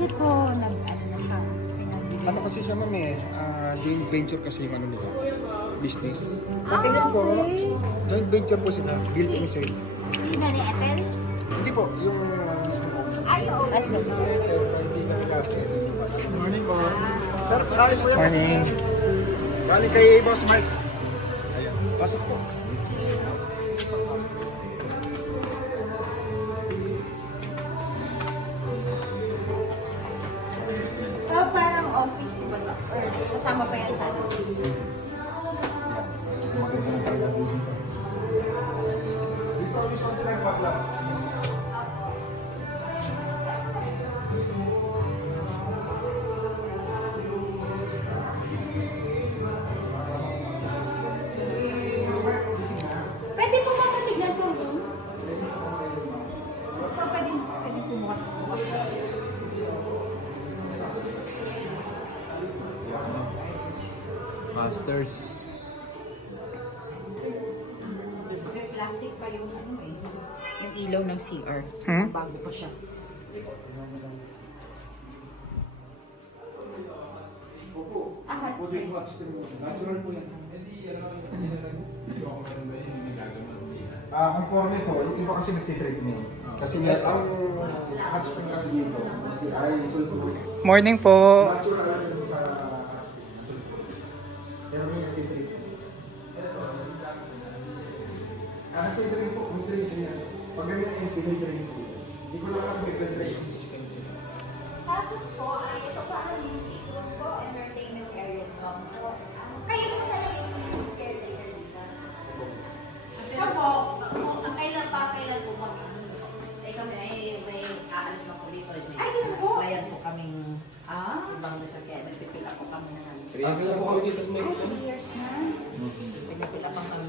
Bakit po nag-ano na siya? Ano kasi siya ma'am joint venture kasi yung ano nila, business. Tingnan po, joint venture po sila, built in sale. Hindi na ni Ethel? Hindi po, yung Ay, oo. hindi na nila sale. Good morning po. Sir, kain po yan. Morning. Galing kay Boss Mark. Ayan, pasok po. Parang office po ba ito? Or kasama pa yan sa ano? Maganda ng talaga dito. Dito ang isang snack bag lang. Pwede po makatignan po room? Pwede po bukas. Masters. May plastic pa yung ano eh. Yung ilaw ng CR. So, bago pa siya. Hot spring. Natural po yan. Ang forme po, yung iba kasi nagtitreatment. Kasi ang hot spring kasi dito, ay Morning po. natural sa pero may nagtitreatment. Nagtitreatment po, may tracing yan. Pag ganyan ang nagtitreatment po. Hindi ko lang may filtration system sila. Tapos po, ay ito pa ang music room po, entertainment area po. Kayo po talaga yung caretaker dito. Ako, ang kailan po kami. Kami ay may aalis na po dito. Ay, ganun po. Bayan po kaming ibang nasakyan. Nagpipila po kami na namin. 3 years na. Nagpipila po kami.